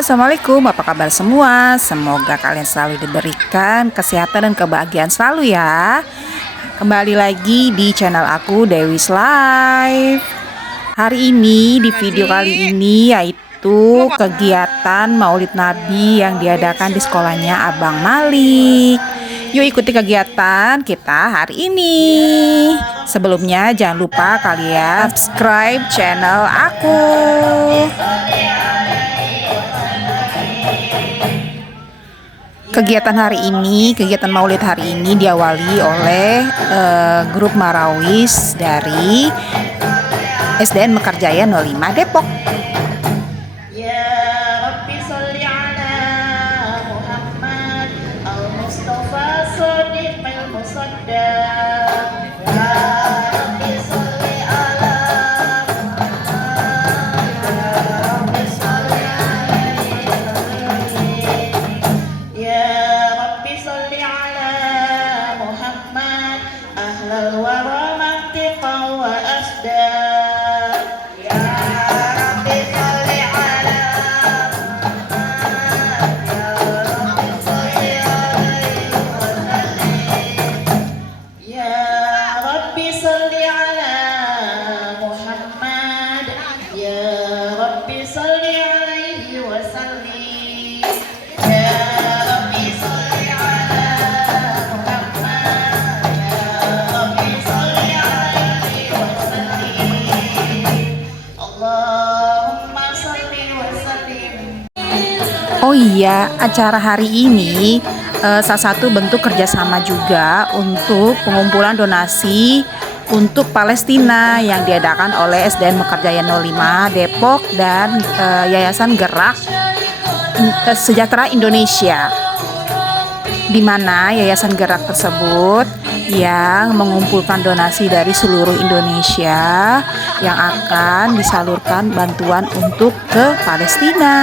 Assalamualaikum, apa kabar semua? Semoga kalian selalu diberikan kesehatan dan kebahagiaan selalu ya. Kembali lagi di channel aku, Dewi's Life. Hari ini, di video kali ini, yaitu kegiatan Maulid Nabi yang diadakan di sekolahnya Abang Malik. Yuk ikuti kegiatan kita hari ini. Sebelumnya jangan lupa kalian subscribe channel aku. Kegiatan hari ini, kegiatan Maulid hari ini diawali oleh grup Marawis dari SDN Mekarjaya 05 Depok. Ya Rabbi sholli ala Muhammad al-Mustafa Shadiqil Musaddaq. Ya Rabbi sholli ala Muhammad, ya Rabbi sholli alaihi ya Rabbi sholli ala Muhammad ahlal wara mantiqa wa asdaq. Ya Rabbi sholli ala Muhammad, ya Rabbi sholli alaihi wa sallim. Ya Rabbi sholli ala Muhammad, ya Rabbi sholli alaihi wa sallim. Ya Rabbi sholli ala Muhammad, ya Rabbi sholli alaihi wa sallim. Allahumma sholli wa sallim. Oh iya, acara hari ini salah satu bentuk kerjasama juga untuk pengumpulan donasi untuk Palestina yang diadakan oleh SDN Mekarjaya 05 Depok dan Yayasan Gerak Sejahtera Indonesia, di mana Yayasan Gerak tersebut yang mengumpulkan donasi dari seluruh Indonesia yang akan disalurkan bantuan untuk ke Palestina.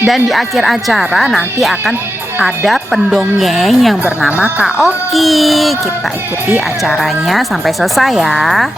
Dan di akhir acara nanti akan ada pendongeng yang bernama Kak Oki. Kita ikuti acaranya sampai selesai ya.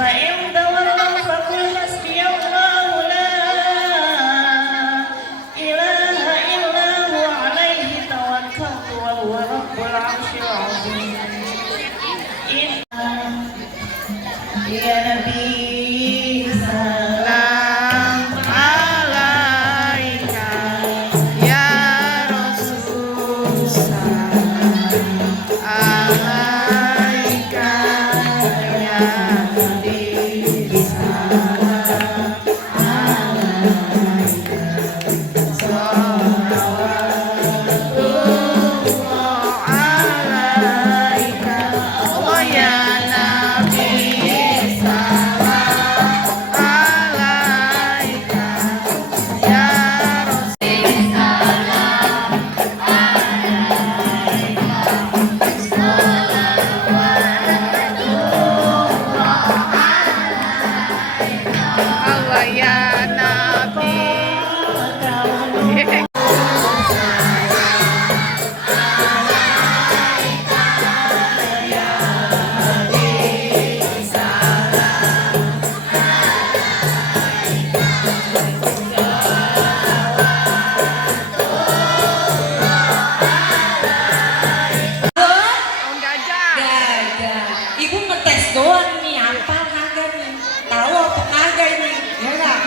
فإن تولوا فقل حسبي الله لا إله إلا هو عليه توكلت وهو رب العرش العظيم يا نبي سلام عليك Ya Rasul salam alaika ya Nabi salam alaika salawatullah alaika oh ya Nabi salam alaika ya Allah ya Nabi. Om Gajah. Gajah. Ibu ngetes doang nih, apa kagak nih? Tahu apa kagak ini? Ya nggak?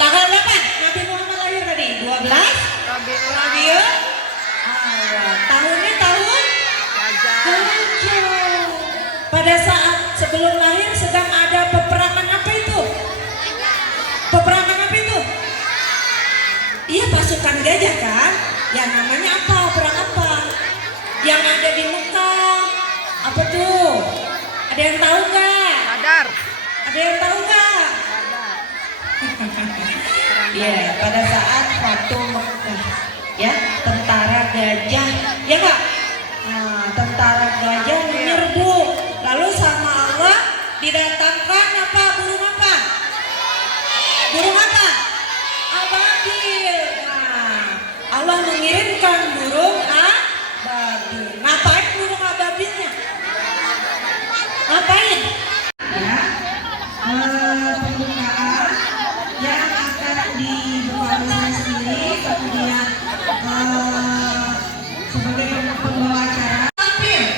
Tanggal berapa? Nabi Muhammad lahir tadi? 12? Rabiul Awal. Tahunnya tahun? Gajah. Gajah. Pada saat sebelum lahir sedang ada peperangan apa itu? Peperangan apa itu? Iya, pasukan gajah kan? Yang namanya apa? Perang apa? Yang ada di Mekah. Apa tuh? Ada yang tahu nggak? Sadar. Ada yang tahu nggak? Iya, pada saat Fatu Mekah, ya, tentara gajah, ya nggak? Nah, tentara gajah menyerbu, lalu sama Allah didatangkan apa? Burung apa? Burung apa? Ababil. Nah, Allah mengirimkan burung ababil. Ngapain burung ababilnya? Ngapain? Ya, pembukaan yang akan dibuka oleh sendiri, kemudian sebagai pembawa acara.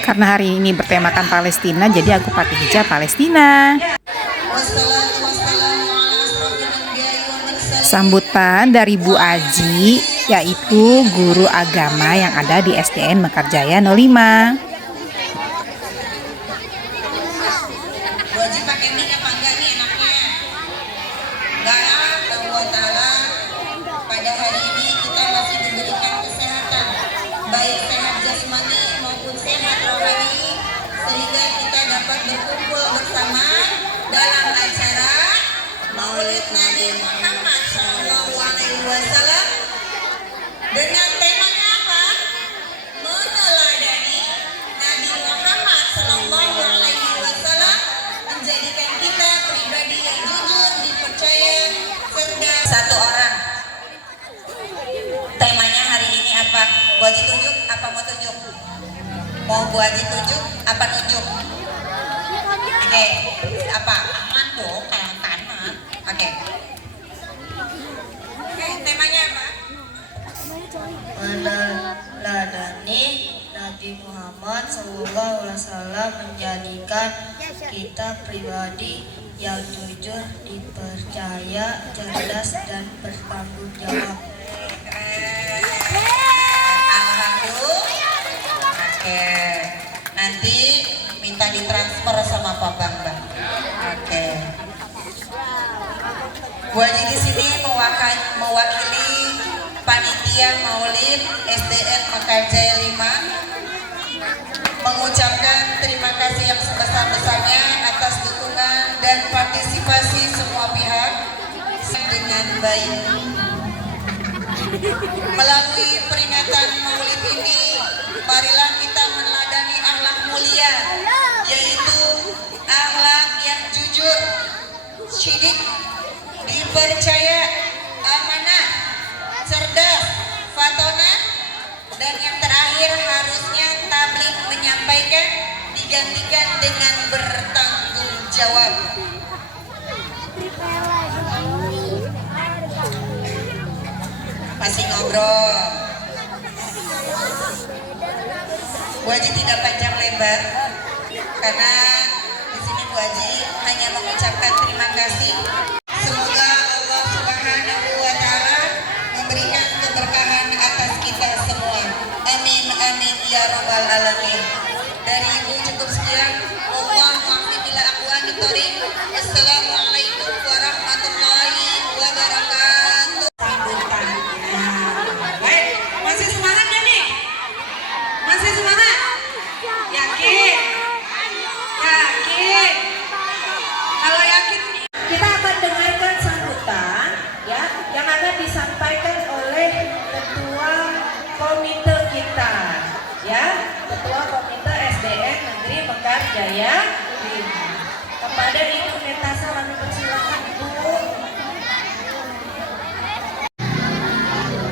Karena hari ini bertemakan Palestina, jadi aku pakai hijab Palestina. Sambutan dari Bu Aji, yaitu guru agama yang ada di SDN Mekarjaya 05. Wajib pakai mic apa enggak nih enaknya? Enggak ya, Allah Ta'ala pada hari ini kita masih diberikan kesehatan, baik sehat jasmani maupun sehat rohani, sehingga kita dapat berkumpul bersama dalam acara Maulid Nabi Muhammad SAW dengan temanya apa? Meneladani Nabi Muhammad SAW, menjadikan kita pribadi yang jujur, dipercaya, cerdas. Satu orang. Temanya hari ini apa? Bu Haji tunjuk apa mau tunjuk? Mau Bu Haji tunjuk apa tunjuk? Oke, apa? Aman dong, kayak kanan. Oke. Oke, temanya apa? Meneladani Nabi Muhammad SAW, menjadikan kita pribadi yang jujur, dipercaya, cerdas, dan bertanggung jawab. Alhamdulillah. Oke. Nanti minta ditransfer sama Pak Bambang. Oke. Bu Haji di sini mewakili panitia Maulid SDN Mekarjaya 5 mengucapkan terima kasih yang sebesar-besarnya atas dukungan dan partisipasi semua pihak dengan baik. Melalui peringatan Maulid ini, marilah kita meneladani akhlak mulia, yaitu akhlak yang jujur, syidik, dipercaya, amanah, cerdas, fatonah, dan yang terakhir harusnya tabligh menyampaikan digantikan dengan bertanggung jawab. Masih ngobrol. Bu Haji tidak panjang lebar karena di sini Bu Haji hanya mengucapkan terima kasih. Semoga Allah Subhanahu wa Ta'ala memberikan keberkahan atas kita semua. Amin amin ya rabbal alamin. Dari Ibu cukup sekian. Alhamdulillah aqwan thoriq. Assalamualaikum warahmatullahi wabarakatuh. Baik, masih semangat ya nih? Masih semangat? Yakin? Yakin? Kalau yakin, Kita akan dengarkan sambutan ya yang akan disampaikan oleh ketua komite kita ya, ketua komite SDN Negeri Mekar Jaya 5. Kepada Ibu Netasa kami persilakan Ibu.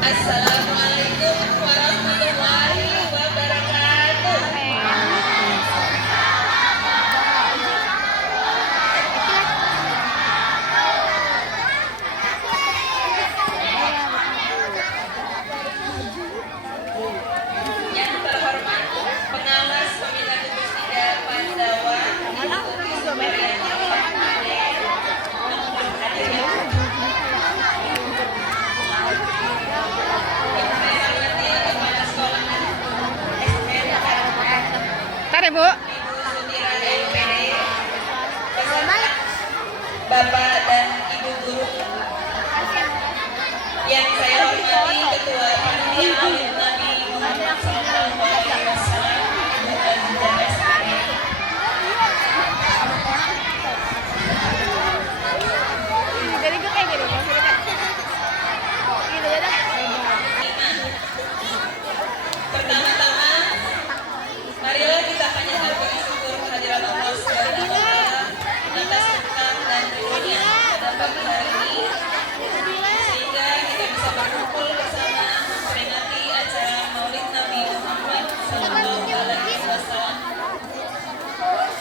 Assalamualaikum warahmatullahi wabarakatuh. Yang terhormat pengawas pemilihan gugus 3 Pandawa diikuti Sumaryani Ade nomor hadir ya. Yang saya hormati Kepala Sekolah SMK Ntar ya Bu. Ibu Sutira MPD beserta Bapak dan Ibu Guru. Yang saya hormati Ketua Panitia Maulid Nabi Muhammad SAW Ibu Aziza SPD. Pertama-tama, marilah kita panjatkan puji syukur kehadiran Allah Subhanahu wa Ta'ala atas nikmat dan ridhonya pada pagi hari ini, sehingga kita bisa berkumpul bersama memperingati acara Maulid Nabi Muhammad SAW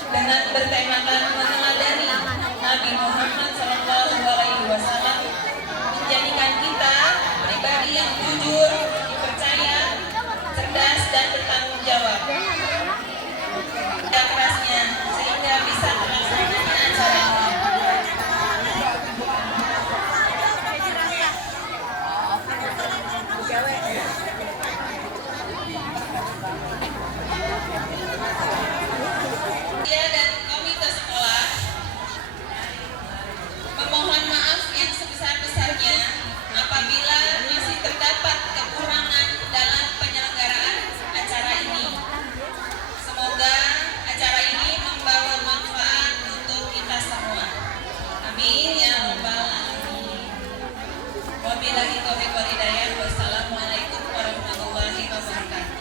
dengan bertemakan meneladani Nabi Muhammad SAW, menjadikan kita pribadi yang jujur, dipercaya, cerdas dan bertanggung jawab. Dan kerasnya sehingga bisa terlaksananya acara ini. Dia dan komite sekolah memohon maaf yang sebesar-besarnya apabila masih terdapat kekurangan dalam penyelenggaraan acara ini. Semoga acara ini membawa manfaat untuk kita semua. Amin ya rabbal alamin. Wabillahi taufiq wal hidayah. Wassalamualaikum warahmatullahi wabarakatuh.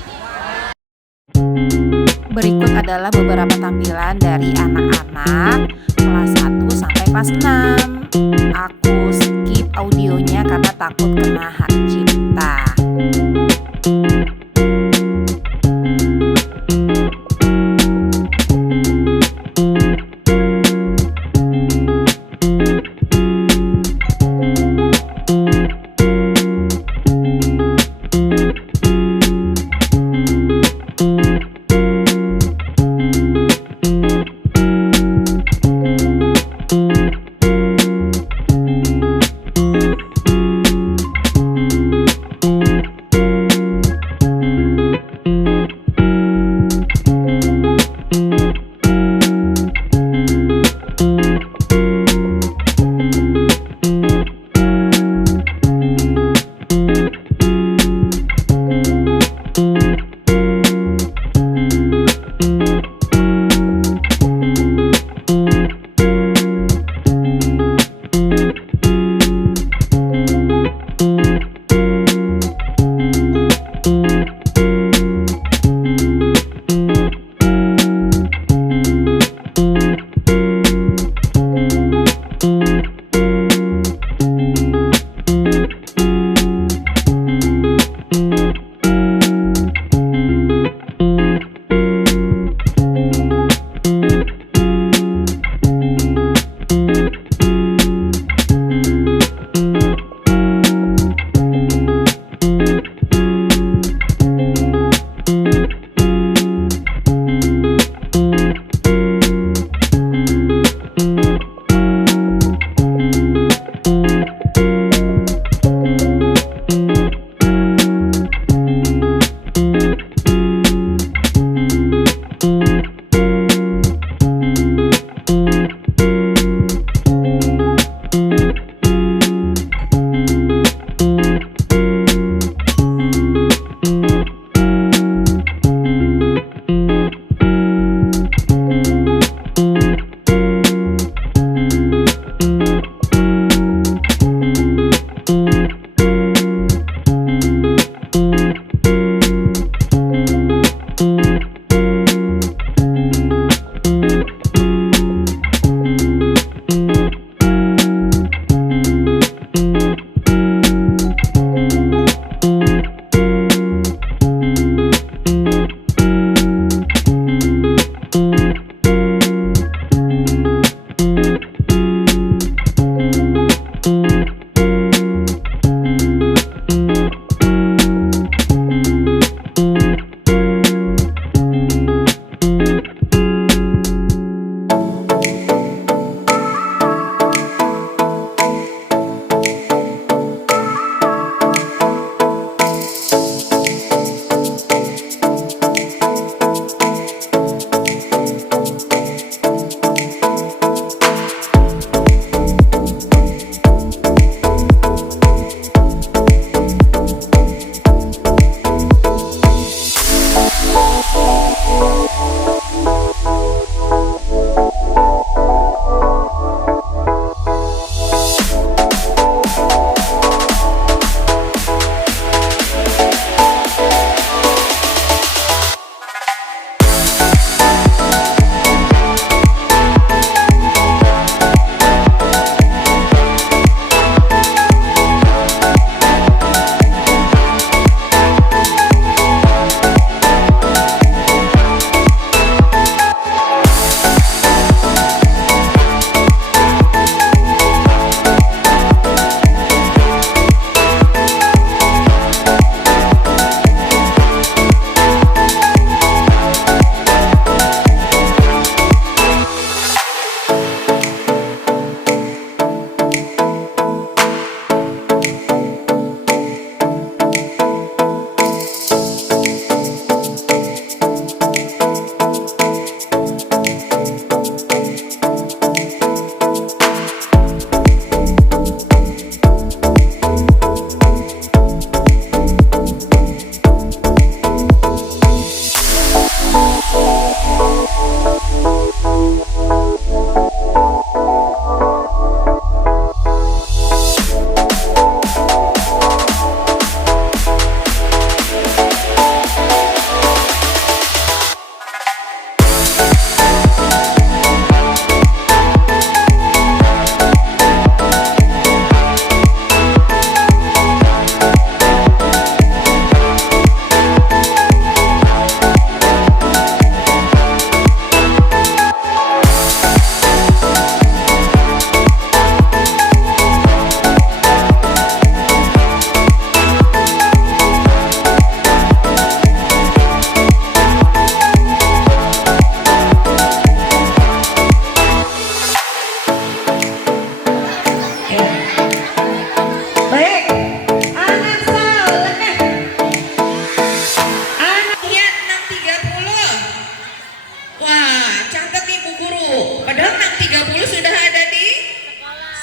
Berikut adalah beberapa tampilan dari anak-anak kelas 1 sampai kelas 6. Aku skip audionya karena takut kena hak cipta.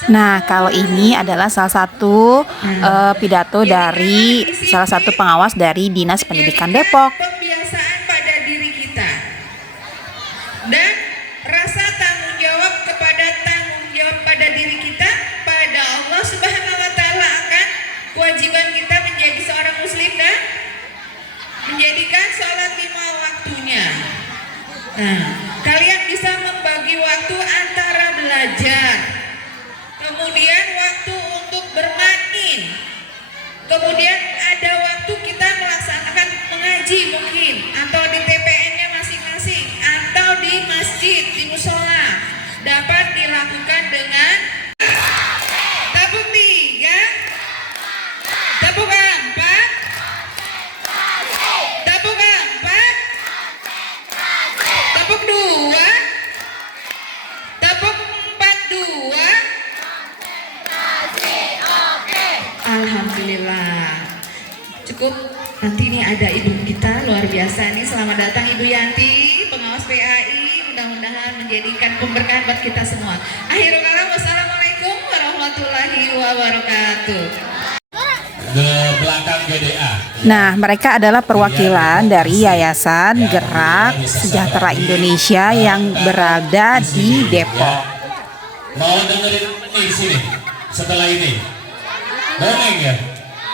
Nah, kalau ini adalah salah satu pidato dari salah satu pengawas dari Dinas Pendidikan Depok. Pembiasaan pada diri kita dan rasa tanggung jawab pada diri kita pada Allah Subhanahu wa taala akan kewajiban kita menjadi seorang muslim dan menjadikan sholat 5 waktunya. Nah, kalian bisa membagi waktu antara belajar, kemudian waktu untuk bermain, kemudian ada waktu kita melaksanakan mengaji mungkin, atau di TPN-nya masing-masing, atau di masjid, di musola. Dapat dilakukan dengan tabung 3, tabung 4, tabung 4, tabung 2, tabung 42. Alhamdulillah. Cukup. Nanti ini ada ibu kita luar biasa nih. Selamat datang Ibu Yanti, pengawas PAI. Mudah-mudahan menjadikan pemberkahan buat kita semua. Akhirul kalam, wassalamualaikum warahmatullahi wabarakatuh. Ke belakang GDA. Nah, mereka adalah perwakilan dari Yayasan Gerak Sejahtera Indonesia yang berada di Depok. Mau dengerin ini sini setelah ini. Dongeng ya?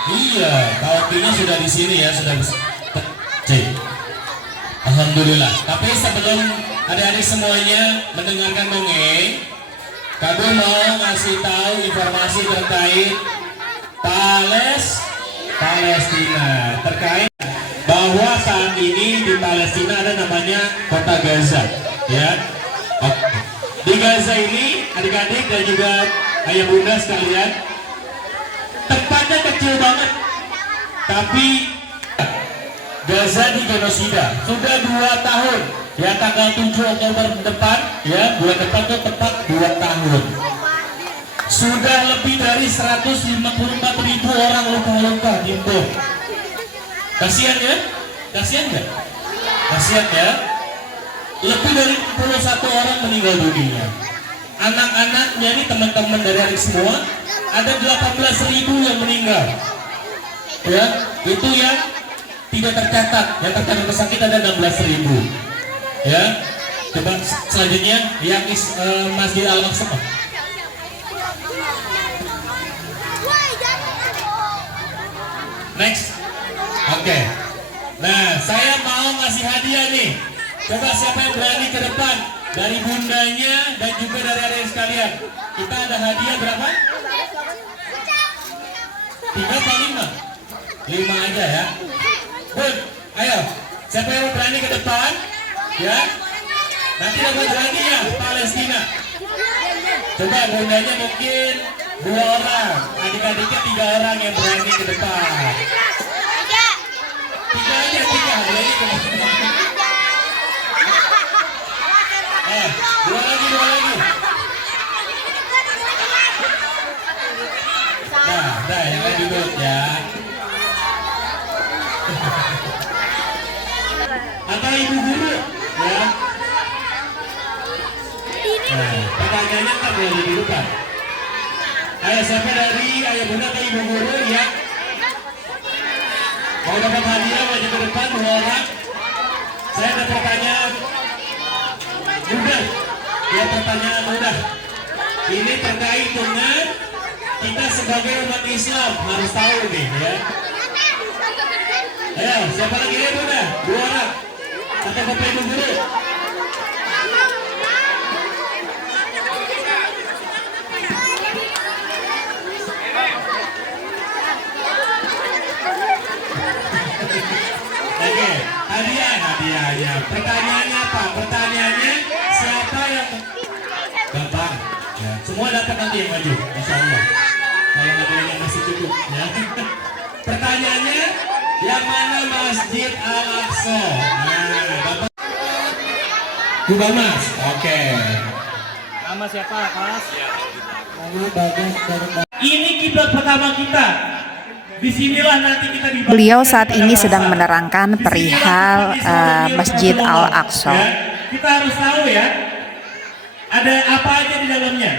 Iya, kawannya sudah di sini ya, sudah bisa. Cek. Alhamdulillah. Tapi sebelum adik-adik semuanya mendengarkan dongeng, kami mau ngasih tahu informasi terkait Palestina, terkait bahwa saat ini di Palestina ada namanya kota Gaza, ya. Oke. Di Gaza ini adik-adik dan juga ayah bunda sekalian, tempatnya kecil banget, tapi Gaza di genosida sudah 2 tahun, ya, tanggal 7 Oktober depan, ya, bulan depan tuh tepat 2 tahun. Sudah lebih dari 154.000 orang luka-luka di bom. Kasihan ya? Kasihan nggak? Kasihan ya? Lebih dari 61 orang meninggal dunia. Anak-anaknya ini teman-teman dari adik semua, ada 18.000 yang meninggal. Ya, itu yang tidak tercatat. Yang tercatat sakit ada 16.000. Ya, coba selanjutnya yang Masjid Al-Aqsa. Next. Oke. Nah, saya mau ngasih hadiah nih. Coba siapa yang berani ke depan, dari bundanya dan juga dari adik sekalian. Kita ada hadiah berapa? 3 atau 5? 5 aja ya. Bun, ayo. Siapa yang berani ke depan? Ya. Nanti dapat hadiah Palestina. Coba bundanya mungkin 2 orang, adik-adiknya 3 orang yang berani ke depan. 3 aja, 3 berani ke depan. 2 lagi. Nah, yang lain duduk ya. Atau ibu guru, ya. Nah, pertanyaannya kan boleh didudukan. Ayo, siapa dari ayah bunda atau ibu guru ya? Mau dapat hadiah, maju ke depan 2 orang. Saya ada pertanyaan mudah. Ya, pertanyaan mudah. Ini terkait dengan kita sebagai umat Islam harus tahu nih ya. Ayo, siapa lagi ya bunda? 2 orang. Atau bapak ibu guru? Oke, hadiahnya. Pertanyaannya apa? Pertanyaannya siapa yang gampang? Ya, semua dapat nanti yang maju, insya Allah. Kalau ada yang masih cukup, ya. Pertanyaannya, yang mana Masjid Al-Aqsa? Nah, dapat. Mas. Oke. Nama siapa, Mas? Ini kiblat pertama kita. Disinilah nanti kita dibangun. Beliau saat ini sedang menerangkan perihal Masjid Al-Aqsa. Ya, kita harus tahu ya, ada apa aja di dalamnya.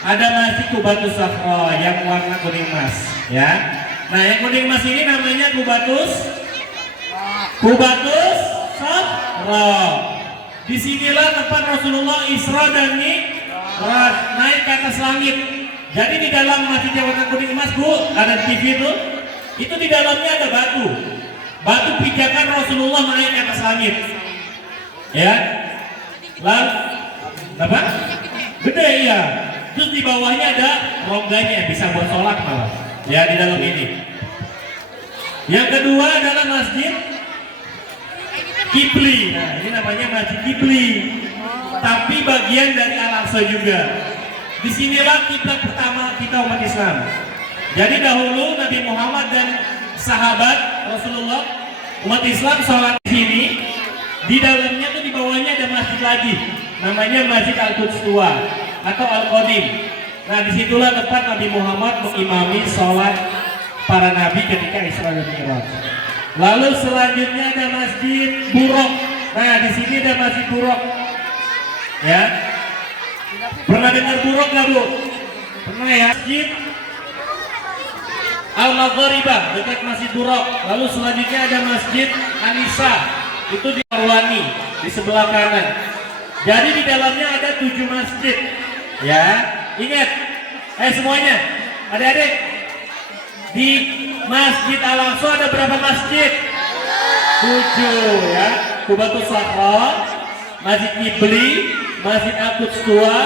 ada Masjid Qubatus Sakhra yang warna kuning emas, ya. Nah, yang kuning emas ini namanya Qubatus Sakhra. Disinilah tempat Rasulullah Isra dan Mi'raj, naik ke atas langit. Jadi di dalam masjid yang warna kuning emas, Bu, ada TV itu di dalamnya ada batu pijakan Rasulullah naik ke atas langit, ya. Lalu apa? Gede ya. Terus di bawahnya ada rongganya, bisa buat sholat malah, ya, di dalam ini. Yang kedua adalah Masjid Kibli. Nah, ini namanya Masjid Kibli, tapi bagian dari Al-Aqsa juga. Disinilah kiblat pertama kita umat Islam. Jadi dahulu Nabi Muhammad dan sahabat Rasulullah umat Islam sholat di sini. Di dalamnya tuh di bawahnya ada masjid lagi, namanya Masjid Al-Quds Tua atau Al-Qadim. Nah, disitulah tempat Nabi Muhammad mengimami sholat para nabi ketika Isra dan Mi'raj. Lalu selanjutnya ada Masjid Buraq. Nah, di sini ada Masjid Buraq, ya. Pernah dengar Buraq nggak, Bu? Pernah ya? Masjid Al-Maghribah dekat Masjid Buraq. Lalu selanjutnya ada Masjid Anisa, itu di Marwani di sebelah kanan. Jadi di dalamnya ada 7 masjid, ya. Ingat, semuanya, adik-adik, di Masjid Al-Aqsa ada berapa masjid? 7, ya. Qubatus Sakhra, Masjid Kibli, Masjid Al-Quds Tua,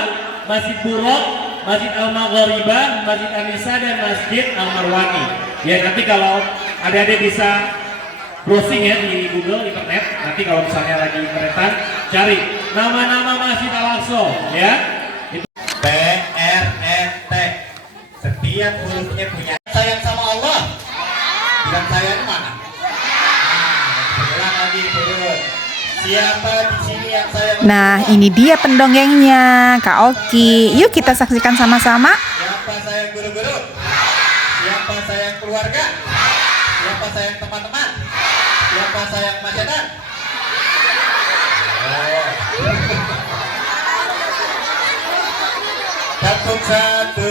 Masjid Buraq, Masjid Al-Maghribah, Masjid Anisa, dan Masjid Al-Marwani. Ya, nanti kalau adik-adik bisa browsing ya di Google, internet, nanti kalau misalnya lagi internetan, cari nama-nama Masjid Al-Aqsa, ya. Itu PRET. Setiap hurufnya punya sayang sama Allah. Bilang sayang mana? Bilang lagi turun. Siapa di sini yang sayang? Nah, ini dia pendongengnya, Kak Oki. Yuk kita saksikan sama-sama. Siapa sayang guru-guru? Siapa sayang keluarga? Siapa sayang teman-teman? Siapa sayang masyarakat? Satu satu,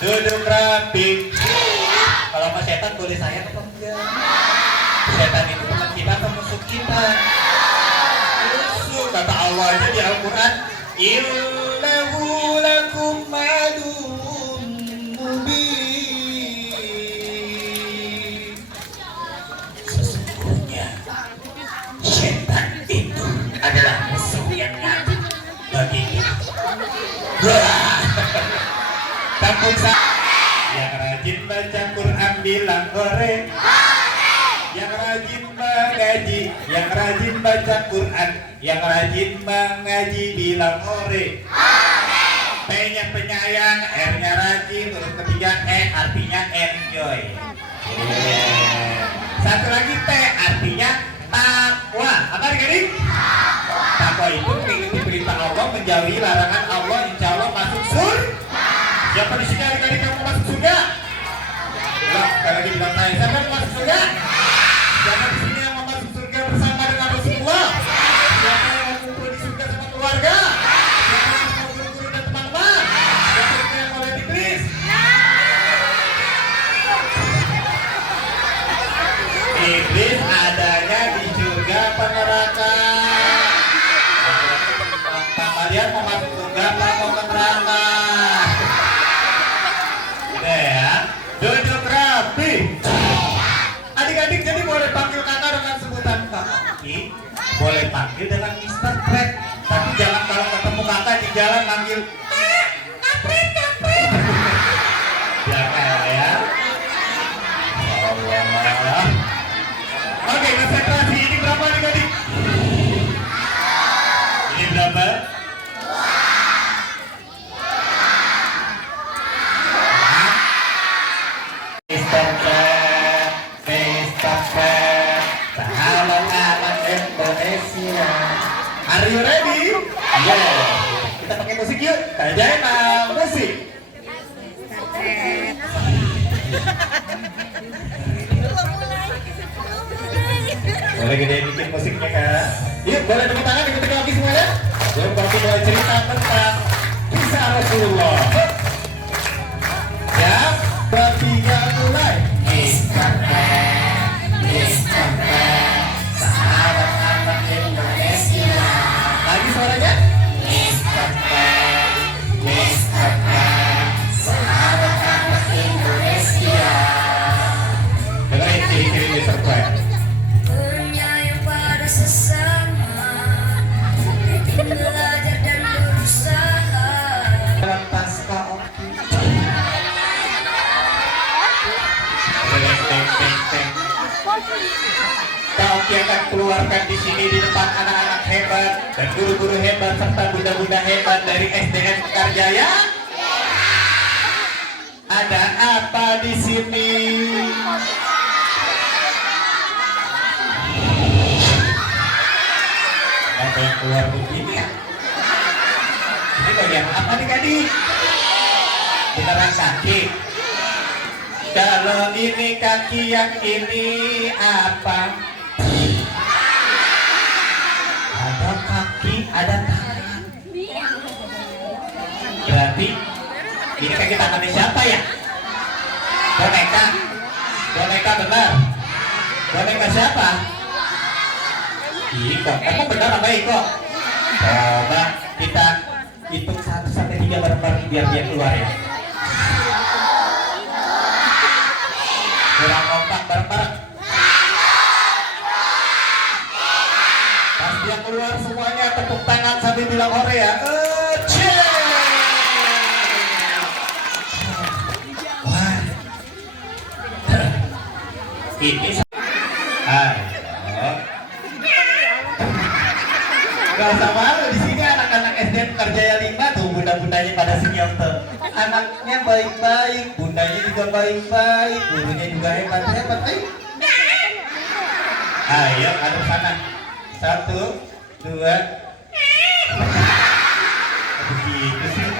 duduk rapi. Kalau sama setan boleh sayang apa enggak? Setan itu teman kita atau musuh kita? Musuh, kata Allah aja di Al-Quran. Innahu lakum aduwwun mubin. Sesungguhnya setan itu adalah musuh yang nyata bagi kita. Kampung yang rajin baca Quran bilang hore. Yang rajin mengaji, yang rajin baca Quran, yang rajin mengaji bilang hore. P-nya penyayang, R-nya rajin, huruf ketiga E artinya enjoy. Satu lagi T artinya takwa. Apa adik-adik? Takwa itu mengikuti perintah Allah, menjauhi larangan Allah, insya Allah masuk surga. Siapa di sini adik-adik kamu masuk surga? Bilang, sekali lagi bilang saya, siapa yang masuk surga? Siapa di sini yang mau masuk surga bersama dengan Rasulullah? Siapa yang mau kumpul di surga sama keluarga? Siapa yang mau guru-guru dan teman-teman? Siapa yang mau lihat iblis? Iblis adanya di surga apa neraka? Kalian mau masuk surga apa mau ke neraka? Udah ya, duduk rapi. Adik-adik jadi boleh panggil kakak dengan sebutan Kak Oki, boleh panggil dengan Mr. Fred. Tapi jangan kalau ketemu kakak di jalan manggil Kapret. Jangan ya. Allah. Oke, konsentrasi. Ini berapa adik-adik? Ini berapa? Are you ready? Yeah. Kita pakai musik yuk. Kerjain musik. Boleh gedein bikin musiknya kan? Yuk, boleh tepuk tangan ikuti lagi semuanya. Yuk, kalau kita cerita tentang kisah Rasulullah. Siap, 2, 3, mulai. Mr. Pen, sahabat anak Indonesia. Lagi suaranya. Mr. Pen, sahabat anak Indonesia. Dengerin ciri-ciri Mr. Pen. Penyayang pada sesama, rajin belajar dan berusaha. Pasca Oki. Kak Oki akan keluarkan di sini di depan anak-anak hebat dan guru-guru hebat serta bunda-bunda hebat dari SDN Mekarjaya. Ada apa di sini? Apa yang keluar begini ya? Ini bagian apa nih adik? Beneran kaki. Kalau ini kaki, yang ini apa? Ada kaki, ada tangan. Berarti ini kaki tangannya siapa ya? Boneka. Boneka benar. Boneka siapa? Iko. Emang benar apa Iko? Coba kita hitung 1 sampai 3 bareng-bareng biar dia keluar ya. Kurang kompak bareng-bareng. Pas dia keluar semuanya tepuk tangan sambil bilang hore ya. Wah. Ini gak usah malu, di sini anak-anak SDN Mekarjaya 5 tuh bunda-bundanya pada senyum tuh. Anaknya baik-baik, bundanya juga baik-baik, gurunya juga hebat-hebat. Ayo aduk sana. 1, 2. Begitu sih.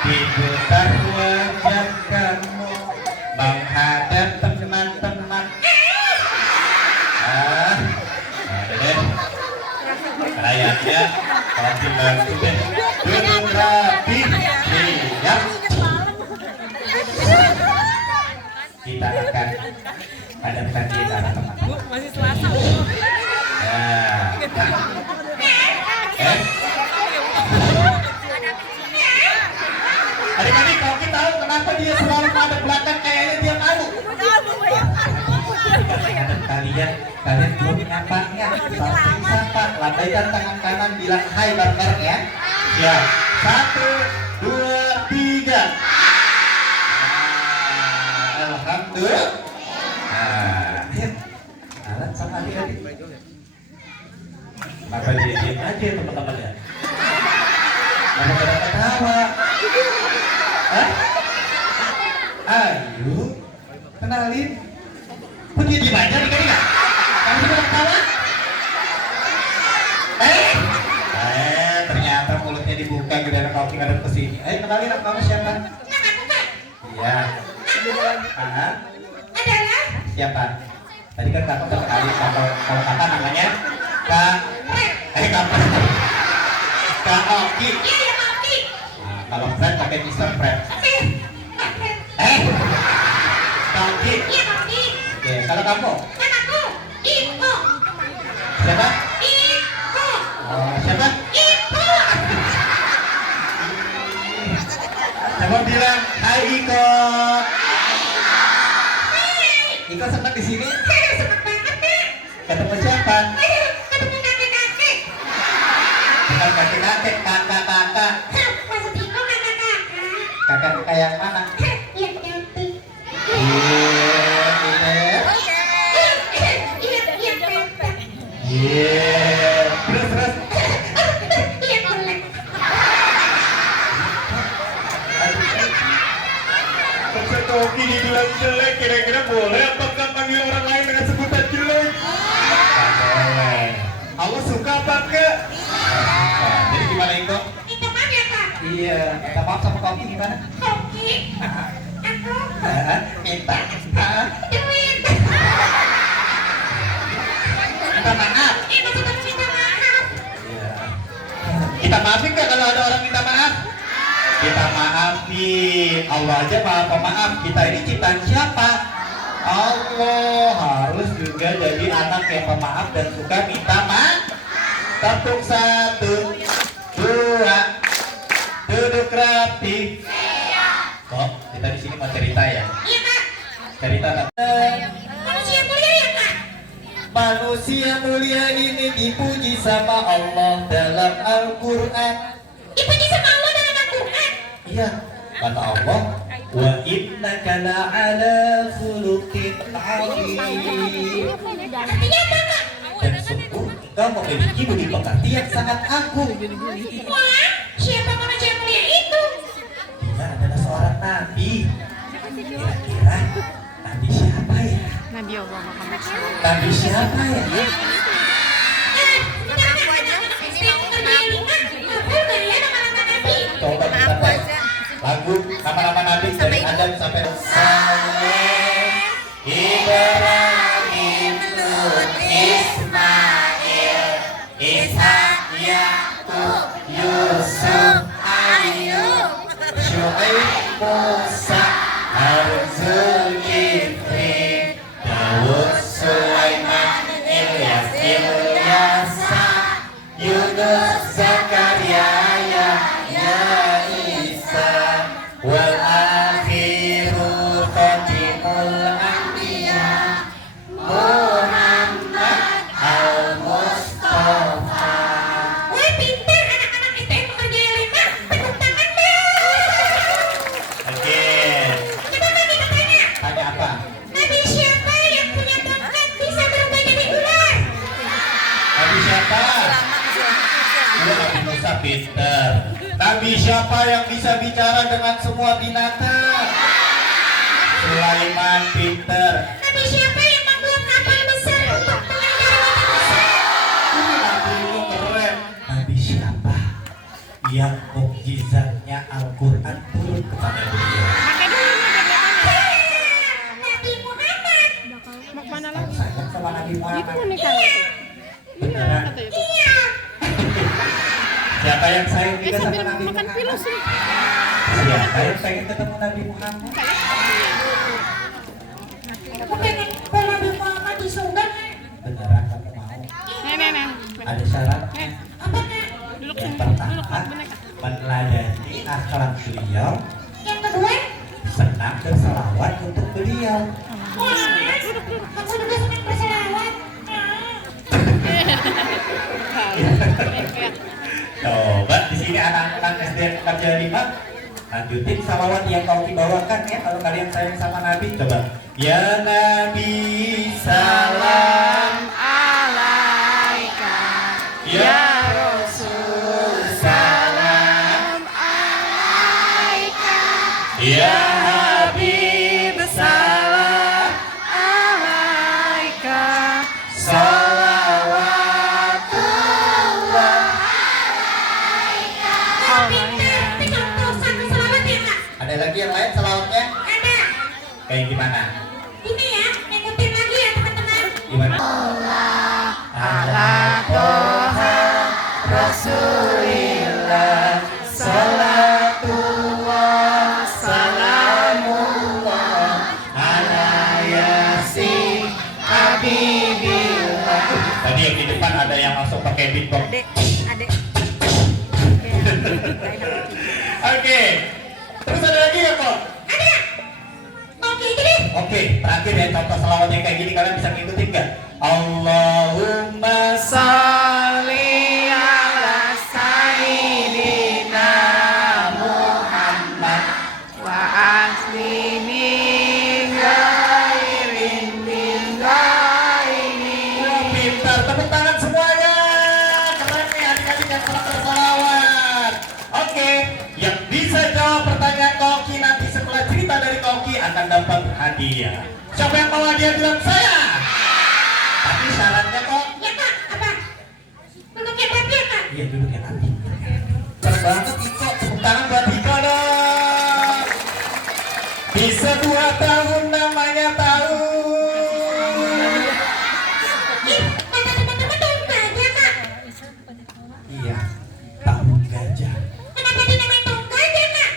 Diputar wajah kamu menghadap teman-teman. Ada deh. Kayaknya kalau dibantu deh. Duduk rapi, siap. Kita akan hadapkan kita teman-teman. Masih Selasa. Adik-adik, kalau kita tahu kenapa dia selalu pada belakang, kayaknya dia malu. Kalian belum nyapanya, saling sapa, lambaikan tangan kanan, bilang hai bareng-bareng ya. Siap. 1, 2, 3. Alhamdulillah. Ayo. Alat sama adik-adik. Kenapa dia diam aja teman-teman ya? Kenapa pada ketawa? Hah? Ayo, kenalin. Kok dia diem aja nih kayaknya? Kamu sudah ketawa? Ternyata mulutnya dibuka gara-gara kau ngadep ke sini. Ayo kenalin, kamu siapa? Iya. Adalah Siapa? Tadi kan kakak udah kenalin, kalau kakak namanya Kak Oki. iya Oki. Nah, kalau Fred pakai Mr. Fred. Kak Oki. Iya Oki. Oke, kalau kamu? Namaku Iko. Siapa? Iko. Oh, siapa? Iko. Coba bilang, hai Iko. Iko senang di sini. Senang banget nih. Ketemu siapa? Ketemu kakek-kakek. Bukan kakek-kakek, kakak-kakak. Maksud Iko kakak-kakak. Kakak-kakak yang mana? Yang cantik. Iya, Iya ganteng. iya. Terus. Iya jelek. Konsep Oki dibilang jelek, kira-kira boleh apakah panggil orang lain dengan sebutan jelek? Boleh. Allah suka apa enggak? Jadi gimana Iko? Itu kan ya Kak? Iya, minta maaf sama Kak Oki gimana? Oki. Aku Minta. duit. Minta maaf. Itu sudah minta maaf. Iya. Kita maafin nggak kalau ada orang minta maaf? Kita maafin. Allah aja maha pemaaf. Kita ini ciptaan siapa? Allah. Harus juga jadi anak yang pemaaf dan suka minta maaf. Tepuk 1, 2, duduk rapi. Kok kita di sini mau cerita ya? Iya kak. Cerita tak? Manusia mulia ya kak. Manusia mulia ini dipuji sama Allah dalam Al-Quran. Dipuji sama Allah dalam Al-Quran. Iya, kata Allah, wa innaka la'ala khuluqin 'azim. Artinya apa kak? Dan sungguh engkau memiliki budi pekerti yang sangat agung. Wah, siapa manusia mulia itu? Dia adalah seorang nabi. Kira-kira nabi siapa ya? Nabi Allah Muhammad SAW. Nabi siapa ya? Coba kita tes lagu nama-nama nabi dari Adam sampai Saleh, Ibrahim, Nuh, Ismail, Ishak, Yakub, Yusuf, Ayub, Syuaib, Musa, Harun, Zulkifli, Dawud, Sulaiman, Ilyas, Ilyasa, Yunus, Zakaria, Yahya, Isa, wal akhiru khatimul anbiya, Muhammad al-Mustafa. Wah, pintar anak-anak ITM mengerjai lima. Tepuk tangan dong. Oke, Coba kami bertanya, tanya apa? Nabi siapa yang punya tongkat bisa berubah jadi ular? Nabi siapa? Nabi Musa pinter. Nabi siapa yang bisa bicara dengan semua binatang? Sulaiman pinter. Nabi siapa yang membuat kapal besar untuk melanggar lautan besar? Nabi itu keren. Nabi siapa yang mukjizatnya Al-Quran turun kepada beliau? Nabi Muhammad. Kamu sayang sama Nabi Muhammad? Iya. Beneran? Iya. Siapa yang sayang juga sama Nabi Muhammad? Siapa yang pengen ketemu Nabi Muhammad? Bukan kalau Nabi Muhammad di surga. Beneran kamu mau? Ada syaratnya. Apa kak? Yang pertama, meneladani akhlak beliau, Yang kedua? senang berselawat untuk beliau. Wah, aku juga senang berselawat. Coba di sini anak-anak SD kerja 5, lanjutin salawat yang kau dibawakan ya kalau kalian sayang sama Nabi. Coba. Ya Nabi salam alaika, ya Rasul salam alaika, ya Habib salam alaika, salawatullah. Pintar, tinggal terus satu selawat ya kak? Ada lagi yang lain salawatnya? Ada. Kayak gimana? Ini ya, ngikutin lagi ya teman-teman. Gimana? Ala Toha Rasulillah, salatullah salamullah ala yasin habibillah. Tadi yang di depan ada yang langsung pakai beatbox. Oke, terus ada lagi ya kok? Ada. Oke, jadi Oke, terakhir ya contoh selawat yang kayak gini kalian bisa ngikutin nggak? Allahumma sholli ala sayyidina Muhammad wa aslini ghairin min ghairi. Wah, pintar, tepuk tangan semuanya. Keren nih adik-adik yang telah berselawat. Oke, yang bisa jawab pertanyaan Koki nanti setelah cerita dari Koki akan dapat hadiah. Siapa yang mau hadiah bilang saya? Tapi syaratnya kok. ya kak, apa? Duduknya berapa ya kak? Iya duduk ya nanti. Keren banget Iko. Tepuk tangan buat Iko dong. Bisa 2 tahun namanya tahun. Ih, kata teman-teman dong gajah kak. Iya, tahun gajah. Kenapa dinamain tahun gajah kak?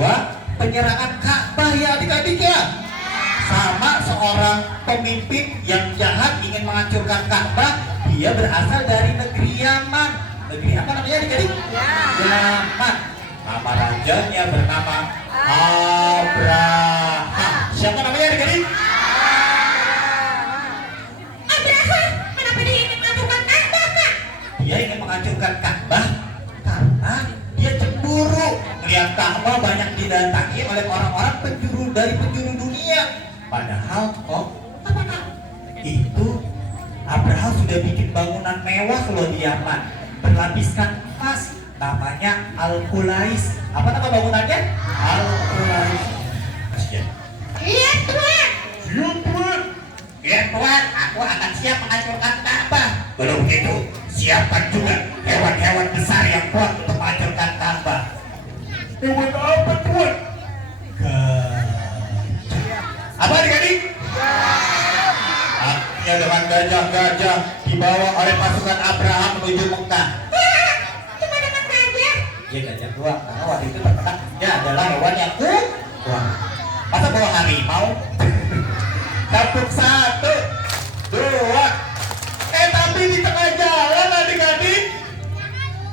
peristiwa penyerangan Ka'bah ya adik-adik ya. Sama seorang pemimpin yang jahat ingin menghancurkan Ka'bah, dia berasal dari negeri Yaman. Negeri apa namanya adik-adik? Yaman. Nama rajanya bernama Abraham. Siapa namanya adik-adik? Abraham, kenapa dia ingin menghancurkan Ka'bah, Kak? Dia ingin menghancurkan Ka'bah karena dia cemburu melihat Ka'bah banyak didatangi oleh orang-orang penjuru dari penjuru dunia. Padahal itu Abraham sudah bikin bangunan mewah loh di Yaman, berlapiskan emas, namanya Al-Qulais. Apa nama bangunannya? Al-Qulais. Iya, Tuan. Siap Tuan. Ya Tuan, aku akan siap menghancurkan Ka'bah. Belum begitu, siapkan juga hewan-hewan besar yang kuat untuk menghancurkan Ka'bah. Hewan apa Tuan? Apa adik-adik? Artinya dengan gajah-gajah dibawa oleh pasukan Abraham menuju Mekah. Cuma dengan gajah. Ya gajah doang, karena waktu itu terkenal dia adalah hewan yang kuat. Masa bawa harimau? Dapur 1, 2. Tapi di tengah jalan adik-adik,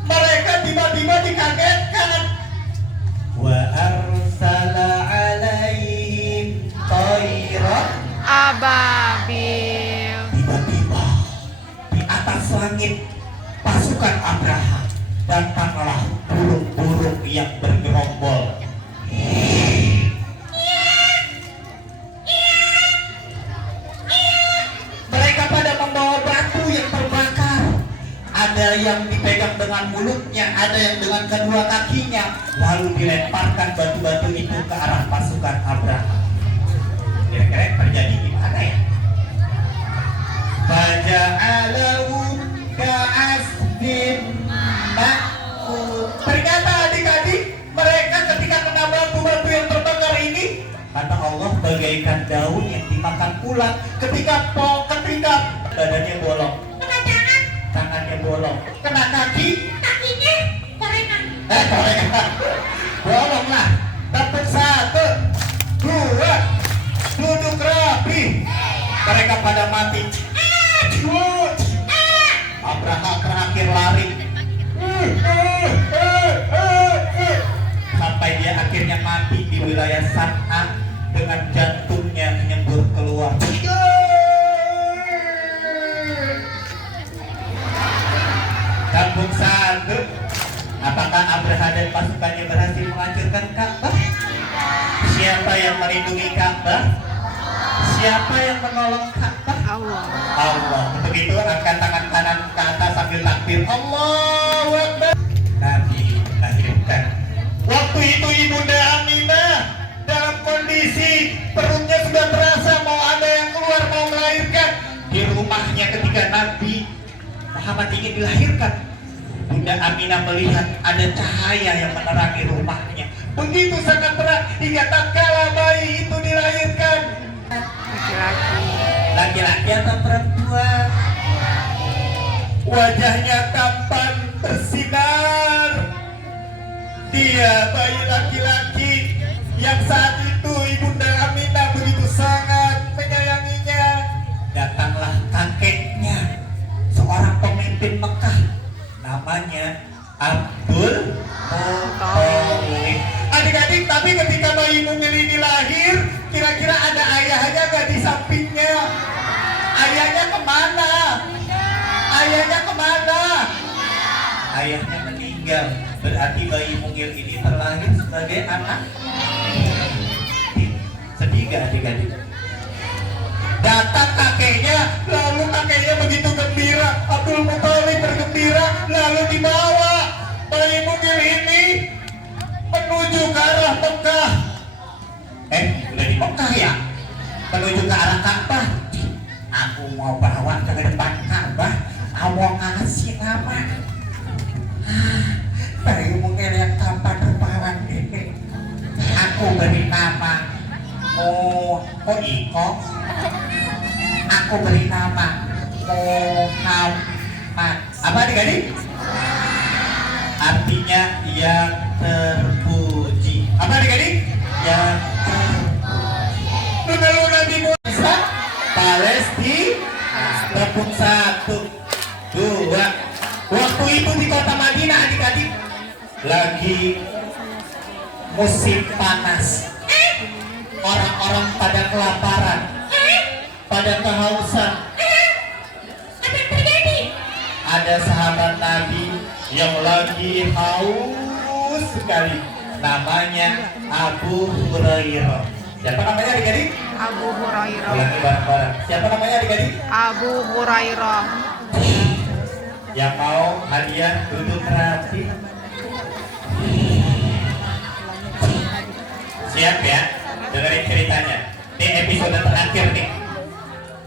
mereka tiba-tiba dikagetkan. Wa arsala alaihim tayran Ababil. Tiba-tiba di atas langit pasukan Abraham datanglah burung-burung yang bergerombol. Mereka pada membawa batu yang terbakar. Ada yang dipegang dengan mulutnya, ada yang dengan kedua kakinya, lalu dilemparkan batu-batu itu ke arah pasukan Abraham. Kira-kira yang terjadi gimana ya? Faja'alahu ka'asfin ma'kul. Ternyata adik-adik, mereka ketika kena batu-batu yang terbakar ini, kata Allah, bagaikan daun yang dimakan ulat. Ketika badannya bolong, Kena tangan, tangannya bolong, kena kaki, kakinya gorengan. gorengan. Bolong lah. Dapat 1, 2, duduk rapi. Mereka pada mati. Abraham terakhir lari sampai dia akhirnya mati di wilayah San'a dengan jantungnya menyembur keluar. Kampung 1. Apakah Abraham dan pasukannya berhasil menghancurkan Ka'bah? Siapa yang melindungi Ka'bah? Siapa yang menolong Ka'bah? Allah. Allah. Untuk itu angkat tangan kanan ke atas sambil takbir. Allahu Akbar. Nabi melahirkan. Waktu itu Ibunda Aminah dalam kondisi perutnya sudah terasa mau ada yang keluar mau melahirkan. Di rumahnya ketika Nabi Muhammad ingin dilahirkan, Bunda Aminah melihat ada cahaya yang menerangi rumahnya. Begitu sangat terang hingga tatkala bayi itu dilahirkan. Laki-laki atau perempuan? Wajahnya tampan bersinar. Dia bayi laki-laki yang saat itu Ibunda Aminah begitu sangat menyayanginya. Datanglah kakeknya, seorang pemimpin Mekah, namanya Abdul Muthalib. Adik-adik, tapi ketika bayi mungil ini lahir, kira-kira ada ayahnya gak di sampingnya? Ayahnya kemana? Ayahnya kemana? Ayahnya meninggal. Berarti bayi mungil ini terlahir sebagai anak. Sedih gak adik-adik? Datang kakeknya, lalu kakeknya begitu gembira. Abdul Muthalib bergembira, lalu dibawa bayi mungil ini menuju ke arah Mekah. Udah di Mekah ya? Menuju ke arah Ka'bah. Aku mau bawa ke depan Ka'bah, aku mau ngasih nama. Bayi mungil yang tampan rupawan ini, aku beri nama Iko. Aku beri nama Muhammad. Apa adik-adik? Artinya yang terpuji. Apa adik-adik? Ya. Lalu Nabi Musa Palestina. Tepuk 1, 2. Waktu itu di kota Madinah adik-adik lagi musim panas. Orang-orang pada kelaparan, pada kehausan. Apa yang terjadi? Ada sahabat Nabi yang lagi haus sekali. Namanya Abu Hurairah. Siapa namanya adik-adik? Abu Hurairah. Ulangi bareng-bareng. Siapa namanya adik-adik? Abu Hurairah. Yang mau hadiah duduk rapi. Siap ya? Dengerin ceritanya. Ini episode terakhir nih.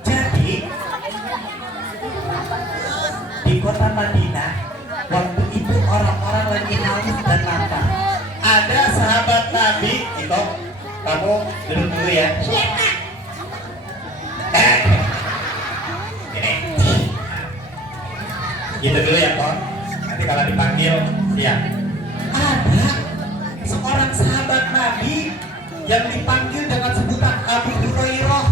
Jadi di kota Madinah waktu itu orang-orang lagi haus dan lapar. Ada sahabat Nabi, itu kamu duduk dulu ya. Ini. Gitu dulu ya, Kon. Nanti kalau dipanggil siap. Ada seorang sahabat Nabi yang dipanggil dengan sebutan Abu Hurairah.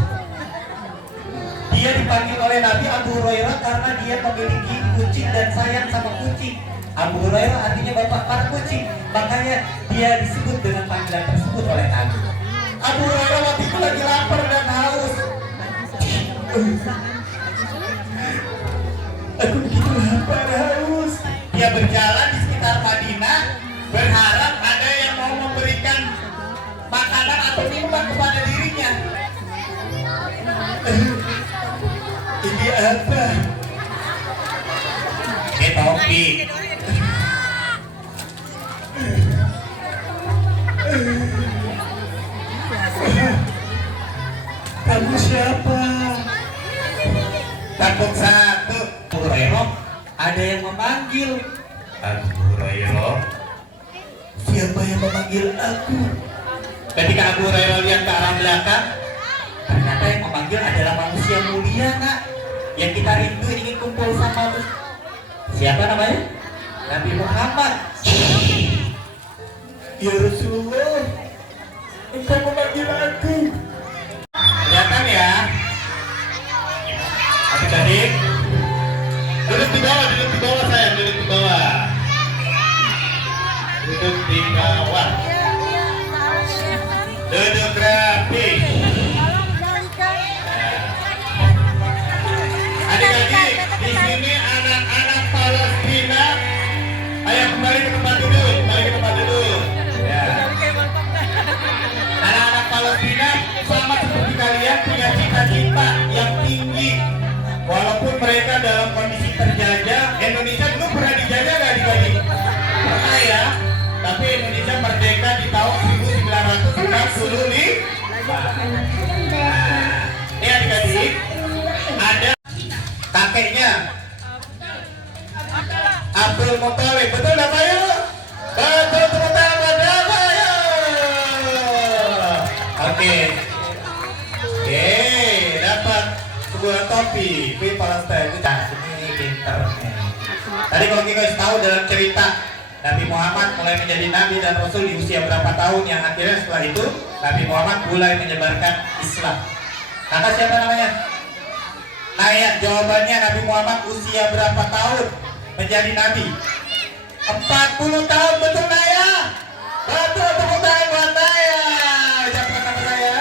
Dia dipanggil oleh Nabi Abu Hurairah karena dia memiliki kucing dan sayang sama kucing. Abu Hurairah artinya bapak para kucing. Makanya dia disebut dengan panggilan tersebut oleh Nabi. Abu Hurairah waktu itu lagi lapar dan haus. Aku begitu lapar haus. Dia berjalan di sekitar Madinah, berharap ada yang mau memberikan makanan atau minuman kepada dirinya. Ini apa? Ini topi. Kamu siapa? Tepuk 1. Abu Hurairah, ada yang memanggil. Abu Hurairah, siapa yang memanggil aku? Ketika Abu Hurairah lihat ke arah belakang, ternyata yang memanggil adalah manusia mulia, nak, yang kita rindu ingin kumpul sama. Siapa namanya? Nabi Muhammad. Ya Rasulullah, engkau memanggil aku. Kelihatan ya? Adik-adik, duduk di bawah sayang, duduk di bawah. Duduk di bawah. Duduk rapi. Adik-adik, di sini anak-anak Palestina. Ayo kembali ke tempat duduk, Ya. Anak-anak Palestina sama seperti kalian punya cita-cita yang tinggi. Walaupun mereka dalam kondisi terjajah, Indonesia dulu pernah dijajah nggak adik-adik? Pernah ya. Tapi Indonesia merdeka di tahun 1945. Nah, ini adik-adik, ada kakeknya Abdul Muthalib. Betul nggak Pak Yu? Betul, tepuk tangan buat Pak Yu. Oke, dapat sebuah topi Palestine. Ini pinter. Tadi kalau kita tahu dalam cerita Nabi Muhammad mulai menjadi Nabi dan Rasul di usia berapa tahun, yang akhirnya setelah itu Nabi Muhammad mulai menyebarkan Islam. Kakak siapa namanya? Naya. Jawabannya Nabi Muhammad usia berapa tahun menjadi Nabi? 40 tahun, betul Naya? Betul, tepuk tangan buat Naya. Ucapkan nama saya.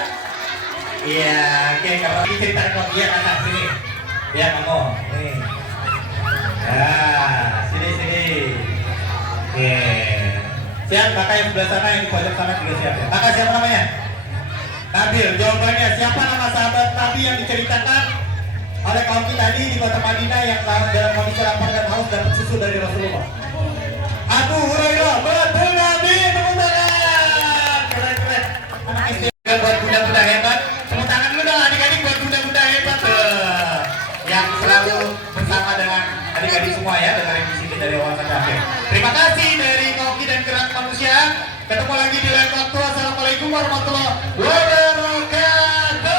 Iya, oke, kalau ini cerita kok dia kakak sini. Dia ngomong, nih. Nah, sini. Oke. Siap, kakak yang sebelah sana, yang di pojok sana juga siap ya. Kakak siapa namanya? Nabil. Jawabannya, siapa nama sahabat Nabi yang diceritakan oleh kaum kita tadi di kota Madinah yang dalam kondisi lapar dan haus dapat susu dari Rasulullah? Abu Hurairah. Betul Nabi, tepuk tangan. Keren. Anak istimewa buat budak-budak hebat. Tepuk tangan dulu dong adik-adik buat budak-budak hebat yang selalu bersama dengan adik-adik semua ya, dengerin di sini dari awal sampai akhir. Terima kasih dari Koki dan Gerak Manusia. Ketemu lagi di lain waktu. Assalamualaikum warahmatullahi wabarakatuh.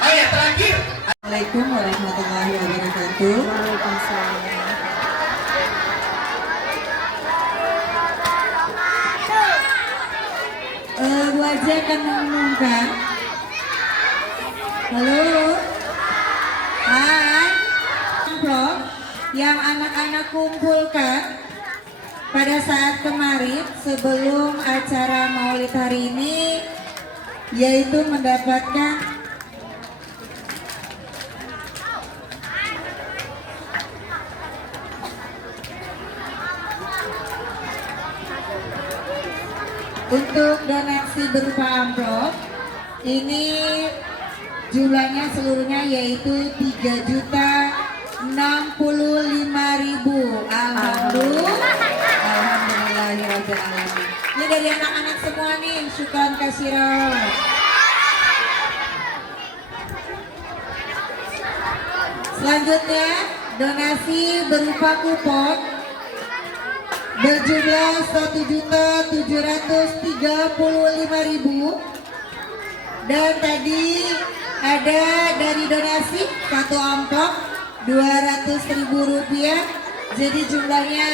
Oh ya, terakhir. Assalamualaikum warahmatullahi wabarakatuh. Waalaikumsalam. saja akan mengumumkan. Halo. Hai. Amplop yang anak-anak kumpulkan pada saat kemarin sebelum acara Maulid hari ini, yaitu mendapatkan untuk donasi berupa amplop. Ini jumlahnya seluruhnya yaitu 3.065.000. Alhamdulillahirobbilalamin. Ini dari anak-anak semua nih, syukran kasiran. Selanjutnya donasi berupa kupon berjumlah 1.735.000. Dan tadi ada dari donasi satu amplop 200.000 rupiah, jadi jumlahnya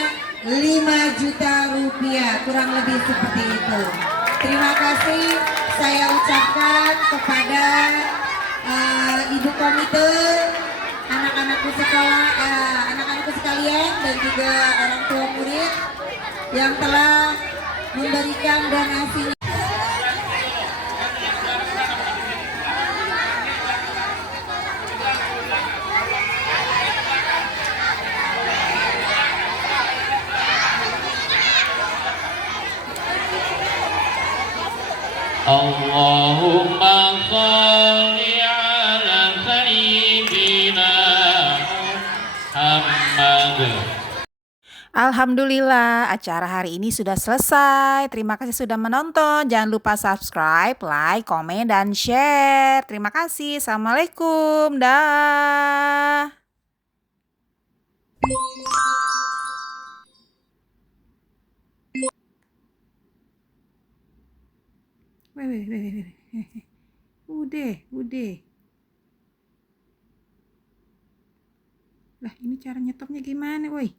5 juta rupiah, kurang lebih seperti itu. Terima kasih saya ucapkan kepada ibu komite, anak-anakku sekolah, anak-anakku sekalian, dan juga orang tua murid yang telah memberikan donasinya. Allahumma sholli ala sayyidina Muhammad. Alhamdulillah, acara hari ini sudah selesai. Terima kasih sudah menonton. Jangan lupa subscribe, like, komen, dan share. Terima kasih. Assalamualaikum. Dah. Weh. Udah. Lah, ini cara nyetopnya gimana, woi?